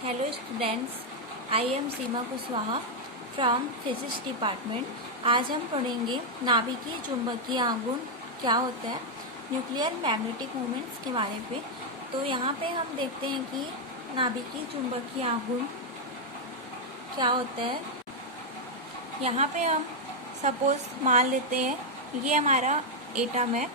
Hello students, I am Seema Kushwaha from physics department. आज हम पढ़ेंगे नाभिकीय चुंबकीय आघूर्ण क्या होता है, न्यूक्लियर मैग्नेटिक मोमेंट्स के बारे पे। तो यहाँ पे हम देखते हैं कि नाभिकीय चुंबकीय आघूर्ण क्या होता है। यहाँ पे हम सपोज मान लेते हैं ये हमारा एटम है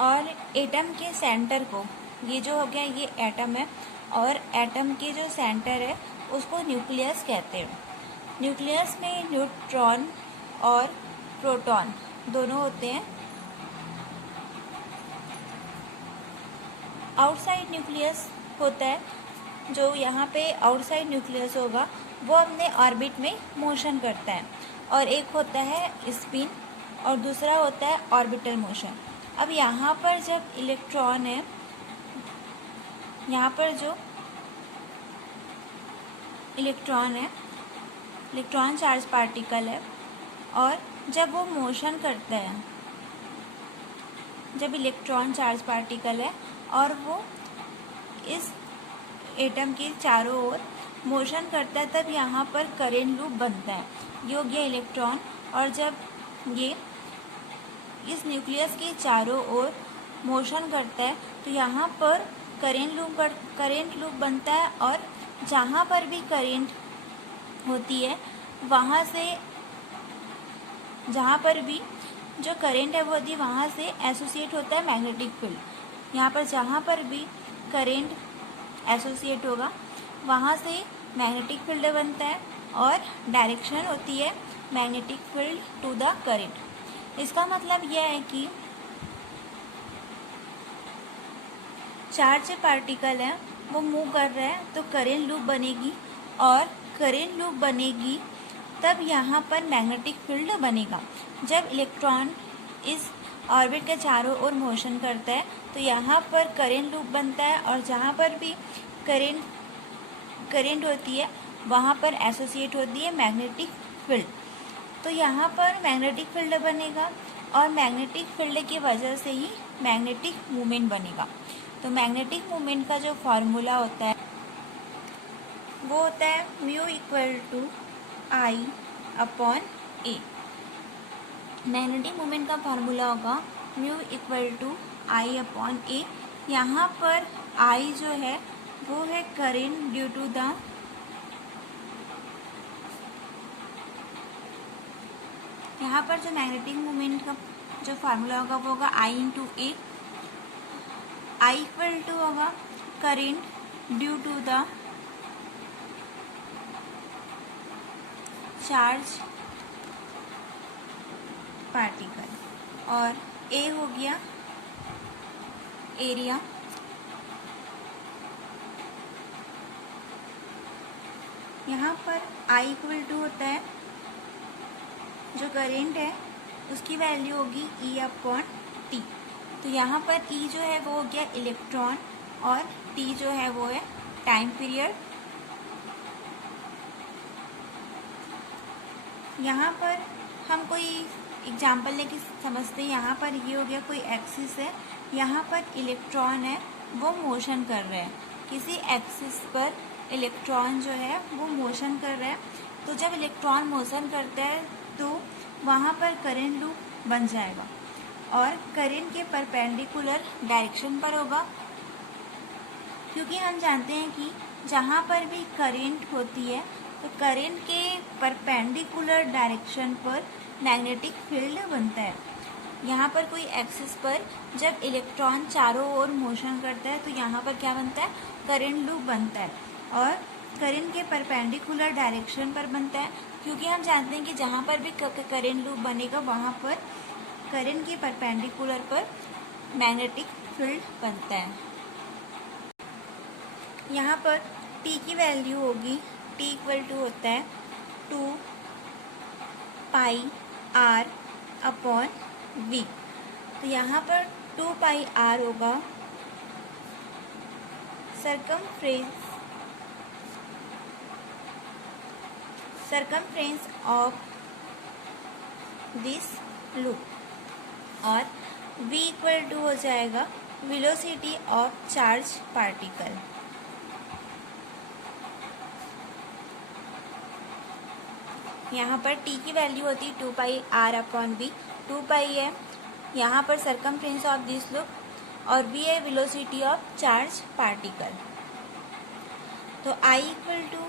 और एटम के सेंटर को, ये जो हो गया ये एटम है और एटम के जो सेंटर है उसको न्यूक्लियस कहते हैं। न्यूक्लियस में न्यूट्रॉन और प्रोटॉन दोनों होते हैं। आउटसाइड न्यूक्लियस होता है, जो यहाँ पे आउटसाइड न्यूक्लियस होगा वो अपने ऑर्बिट में मोशन करता है, और एक होता है स्पिन और दूसरा होता है ऑर्बिटल मोशन। अब यहाँ पर जब इलेक्ट्रॉन है, यहाँ पर जो इलेक्ट्रॉन है, इलेक्ट्रॉन चार्ज पार्टिकल है, और जब वो मोशन करता है, जब इलेक्ट्रॉन चार्ज पार्टिकल है और वो इस एटम के चारों ओर मोशन करता है, तब यहाँ पर करेंट लूप बनता है। ये हो गया इलेक्ट्रॉन, और जब ये इस न्यूक्लियस के चारों ओर मोशन करता है तो यहाँ पर करेंट लूप बनता है, और जहाँ पर भी करेंट होती है वहाँ से, जहाँ पर भी जो करेंट है वो होती है वहाँ से एसोसिएट होता है मैग्नेटिक फील्ड। यहाँ पर जहाँ पर भी करेंट एसोसिएट होगा वहाँ से मैग्नेटिक फील्ड बनता है, और डायरेक्शन होती है magnetic field to the current. इसका मतलब यह है कि चार्ज पार्टिकल है वो मूव कर रहा है तो करेंट लूप बनेगी, और करेंट लूप बनेगी तब यहाँ पर मैग्नेटिक फील्ड बनेगा। जब इलेक्ट्रॉन इस ऑर्बिट के चारों ओर मोशन करता है तो यहाँ पर करेंट लूप बनता है, और जहाँ पर भी करेंट होती है वहाँ पर एसोसिएट होती है मैग्नेटिक फील्ड। तो यहाँ पर मैग्नेटिक फील्ड बनेगा, और मैग्नेटिक फील्ड की वजह से ही मैग्नेटिक मूवमेंट बनेगा। तो मैग्नेटिक मूवमेंट का जो फॉर्मूला होता है वो होता है mu equal to I upon A. Magnetic movement का फार्मूला होगा mu equal to I upon A. यहाँ पर आई जो है वो है करेंट ड्यू टू द, यहाँ पर जो मैग्नेटिक मूवमेंट का जो फार्मूला होगा वो होगा I into A. I equal to होगा current due to the charge particle, और ए हो गया एरिया। यहाँ पर आई इक्वल टू होता है जो करेंट है उसकी वैल्यू होगी ई अपॉन टी। तो यहाँ पर ई जो है वो हो गया इलेक्ट्रॉन, और टी जो है वो है टाइम पीरियड। यहाँ पर हम कोई एग्जाम्पल लेके समझते हैं। यहाँ पर ये हो गया कोई एक्सिस है, यहाँ पर इलेक्ट्रॉन है वो मोशन कर रहा है, किसी एक्सिस पर इलेक्ट्रॉन जो है वो मोशन कर रहा है। तो जब इलेक्ट्रॉन मोशन करता है तो वहाँ पर करंट लूप बन जाएगा, और करंट के परपेंडिकुलर डायरेक्शन पर होगा, क्योंकि हम जानते हैं कि जहाँ पर भी करंट होती है तो करंट के परपेंडिकुलर डायरेक्शन पर मैग्नेटिक फील्ड बनता है। यहाँ पर कोई एक्सिस पर जब इलेक्ट्रॉन चारों ओर मोशन करता है तो यहाँ पर क्या बनता है, करंट लूप बनता है, और करंट के परपेंडिकुलर डायरेक्शन पर बनता है, क्योंकि हम जानते हैं कि जहाँ पर भी करंट लूप बनेगा वहाँ पर करंट के परपेंडिकुलर पर मैग्नेटिक फील्ड बनता है। यहाँ पर टी की वैल्यू होगी, टी इक्वल टू होता है 2 पाई आर अपॉन वी। तो यहाँ पर 2 पाई आर होगा सरकमफ्रेंस ऑफ दिस लूप, और v इक्वल टू हो जाएगा वेलोसिटी ऑफ चार्ज पार्टिकल। यहाँ पर टी की वैल्यू होती है 2πr/v। 2π है यहाँ पर सरकमफ्रेंस ऑफ दिस लूप और v है वेलोसिटी ऑफ चार्ज पार्टिकल। तो I इक्वल टू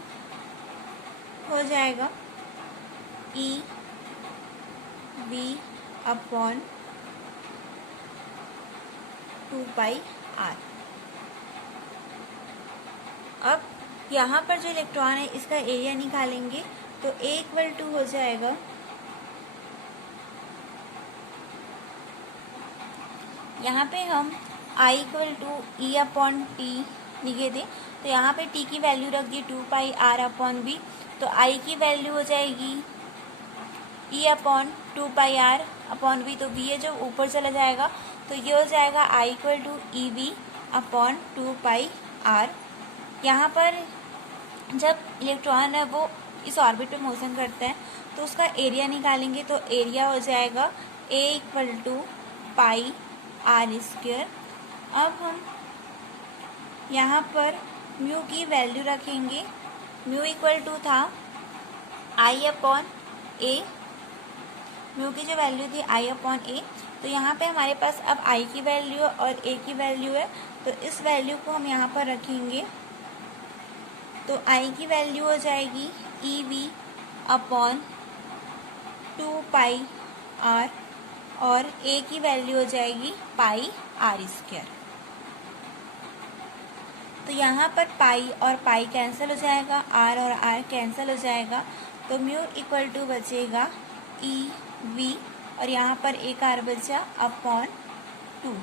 हो जाएगा E v अपॉन 2πr। अब यहाँ पर जो इलेक्ट्रॉन है इसका एरिया निकालेंगे तो A इक्वल टू हो जाएगा यहाँ पे हम I equal to E upon T लिखे थे, तो यहाँ पे T की वैल्यू रख दी 2πr/v। तो I की वैल्यू हो जाएगी E अपॉन 2πr/v। तो V है जो ऊपर चला जाएगा, तो ये हो जाएगा I equal to EV upon 2πr। यहाँ पर जब इलेक्ट्रॉन है वो इस ऑर्बिट पे मोशन करता है तो उसका एरिया निकालेंगे, तो एरिया हो जाएगा A इक्वल टू πr²। अब हम यहाँ पर म्यू की वैल्यू रखेंगे। म्यू इक्वल टू था I अपॉन A। म्यू की जो वैल्यू थी I अपॉन A, तो यहाँ पे हमारे पास अब I की वैल्यू और A की वैल्यू है, तो इस वैल्यू को हम यहाँ पर रखेंगे। तो I की वैल्यू हो जाएगी EV अपॉन 2πr और A की वैल्यू हो जाएगी πr²। तो यहाँ पर पाई और पाई कैंसिल हो जाएगा, R और R कैंसिल हो जाएगा, तो म्यू इक्वल टू बचेगा EV और यहाँ पर एक R बचा अपॉन 2।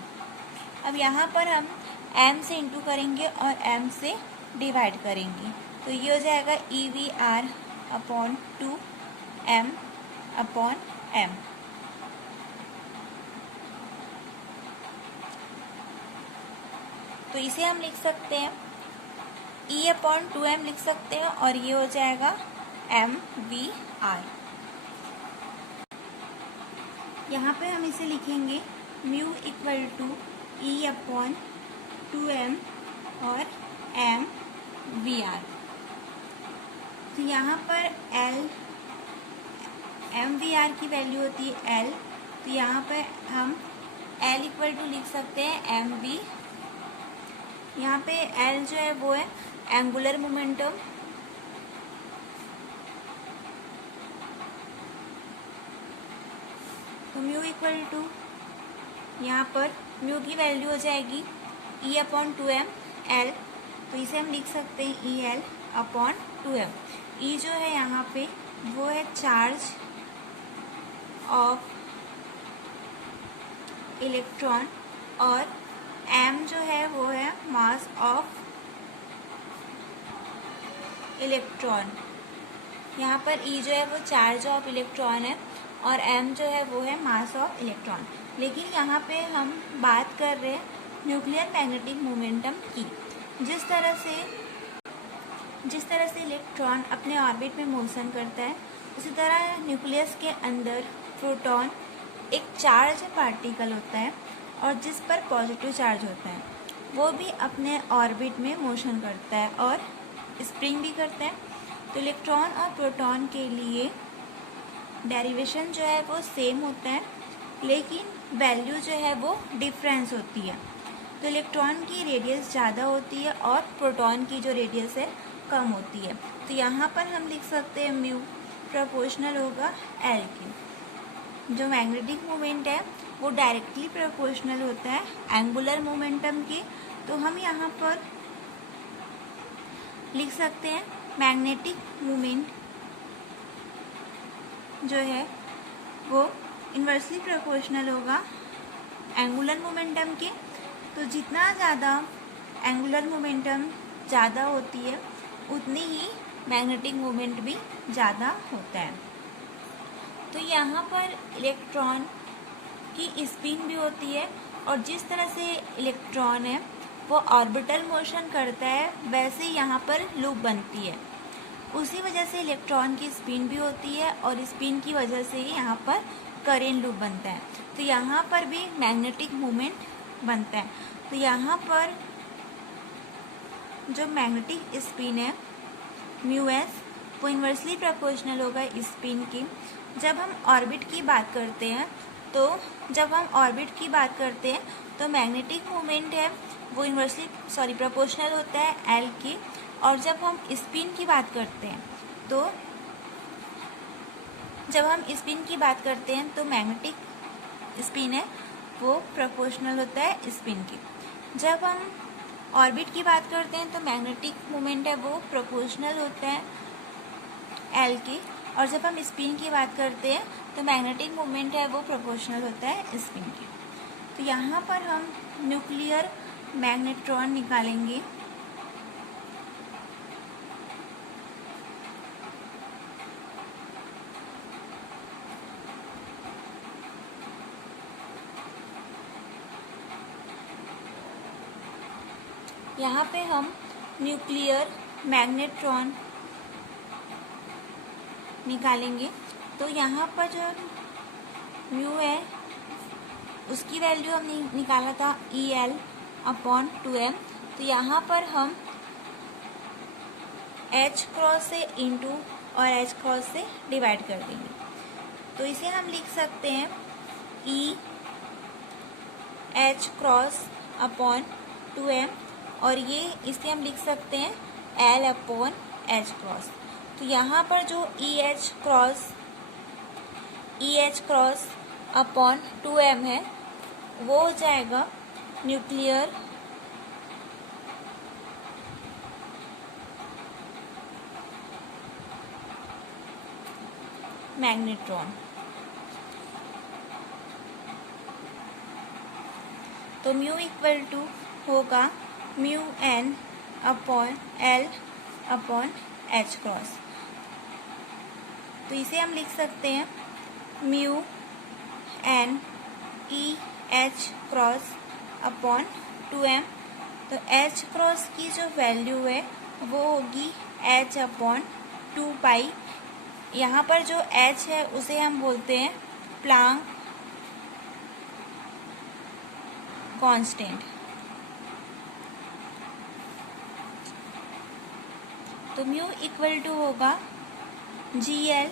अब यहाँ पर हम M से इंटू करेंगे और M से डिवाइड करेंगे, तो ये हो जाएगा EVR upon 2M upon M। तो इसे हम लिख सकते हैं E अपॉन 2M लिख सकते हैं और ये हो जाएगा MVR। यहाँ पे हम इसे लिखेंगे mu equal to E upon 2M और MVR। तो यहाँ पर MVR की वैल्यू होती है L, तो यहाँ पे हम L इक्वल टू लिख सकते हैं MV। यहाँ पे L जो है वो है एंगुलर मोमेंटम, तो म्यू इक्वल टू यहाँ पर म्यू की वैल्यू हो जाएगी E अपॉन 2M L, तो इसे हम लिख सकते हैं EL अपॉन 2M। E जो है यहाँ पे वो है चार्ज ऑफ इलेक्ट्रॉन और M जो है वो है मास ऑफ इलेक्ट्रॉन। यहाँ पर E जो है वो चार्ज ऑफ इलेक्ट्रॉन है और M जो है वो है मास ऑफ इलेक्ट्रॉन। लेकिन यहाँ पे हम बात कर रहे हैं न्यूक्लियर मैग्नेटिक मोमेंटम की। जिस तरह से इलेक्ट्रॉन अपने ऑर्बिट में मोशन करता है, उसी तरह न्यूक्लियस के अंदर प्रोटॉन एक चार्ज पार्टिकल होता है और जिस पर पॉजिटिव चार्ज होता है वो भी अपने ऑर्बिट में मोशन करता है और स्प्रिंग भी करता है। तो इलेक्ट्रॉन और प्रोटॉन के लिए डेरिवेशन जो है वो सेम होता है, लेकिन वैल्यू जो है वो डिफरेंस होती है। तो इलेक्ट्रॉन की रेडियस ज़्यादा होती है और प्रोटॉन की जो रेडियस है कम होती है। तो यहाँ पर हम लिख सकते हैं म्यू प्रोपोर्शनल होगा L के। जो मैग्नेटिक मोमेंट है वो डायरेक्टली प्रोपोर्शनल होता है एंगुलर मोमेंटम के। तो हम यहाँ पर लिख सकते हैं मैग्नेटिक मोमेंट जो है वो इन्वर्सली प्रोपोर्शनल होगा एंगुलर मोमेंटम के। तो जितना ज़्यादा एंगुलर मोमेंटम ज़्यादा होती है उतनी ही मैग्नेटिक मोमेंट भी ज़्यादा होता है। तो यहाँ पर इलेक्ट्रॉन की स्पिन भी होती है और जिस तरह से इलेक्ट्रॉन है वो ऑर्बिटल मोशन करता है, वैसे यहाँ पर लूप बनती है। उसी वजह से इलेक्ट्रॉन की स्पिन भी होती है और स्पिन की वजह से ही यहाँ पर करेंट लूप बनता है। तो यहाँ पर भी मैग्नेटिक मोमेंट बनता है। तो यहाँ पर जो मैग्नेटिक स्पिन है म्यू एस वो इन्वर्सली प्रोपोर्शनल होगा स्पिन की। जब हम ऑर्बिट की बात करते हैं तो मैग्नेटिक मोमेंट है वो इन्वर्सली प्रोपोर्शनल होता है एल की। और जब हम स्पिन की बात करते हैं तो मैग्नेटिक स्पिन है वो प्रोपोर्शनल होता है स्पिन की। जब हम ऑर्बिट की बात करते हैं तो मैग्नेटिक मोमेंट है वो प्रोपोर्शनल होता है एल की। और जब हम स्पिन की बात करते हैं तो मैग्नेटिक मोमेंट है वो प्रोपोर्शनल होता है स्पिन की। तो यहाँ पर हम न्यूक्लियर मैग्नेट्रॉन निकालेंगे। यहाँ पे हम न्यूक्लियर मैग्नेट्रॉन निकालेंगे। तो यहाँ पर जो म्यू है उसकी वैल्यू हमने निकाला था EL/2m। तो यहाँ पर हम H क्रॉस से इंटू और H क्रॉस से डिवाइड कर देंगे। तो इसे हम लिख सकते हैं EH/2m और ये इसे हम लिख सकते हैं L/H क्रॉस। तो यहाँ पर जो EH/2m है वो हो जाएगा न्यूक्लियर मैग्नेट्रॉन। तो म्यू इक्वल टू होगा μN/L/H क्रॉस। तो इसे हम लिख सकते हैं μN EH/2m। तो H क्रॉस की जो वैल्यू है वो होगी H/2 पाई। यहाँ पर जो H है उसे हम बोलते हैं प्लांक कांस्टेंट। तो म्यू इक्वल टू होगा GL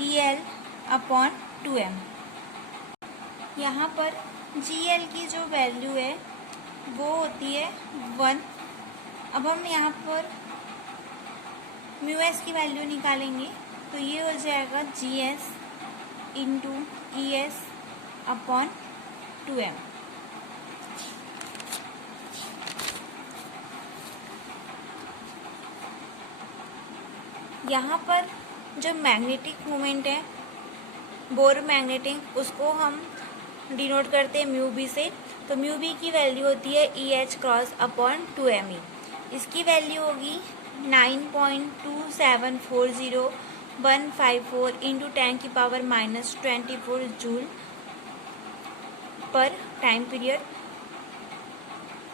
EL/2m। यहाँ पर GL की जो वैल्यू है वो होती है 1। अब हम यहाँ पर μS की वैल्यू निकालेंगे। तो ये हो जाएगा GS इंटू ES/2m। यहाँ पर जो मैग्नेटिक मोमेंट है बोर मैग्नेटिक उसको हम डिनोट करते हैं म्यू बी से। तो म्यू बी की वैल्यू होती है EH/2me। इसकी वैल्यू होगी 9.2740154 into 10⁻⁻24 joule per time period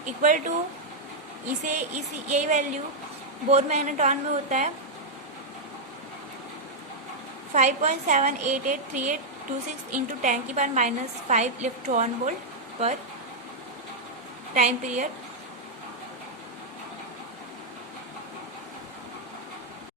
equal to यही वैल्यू बोर मैग्नेट्रॉन में होता है 5.7883826 into 10⁻⁻5 electron volt per time period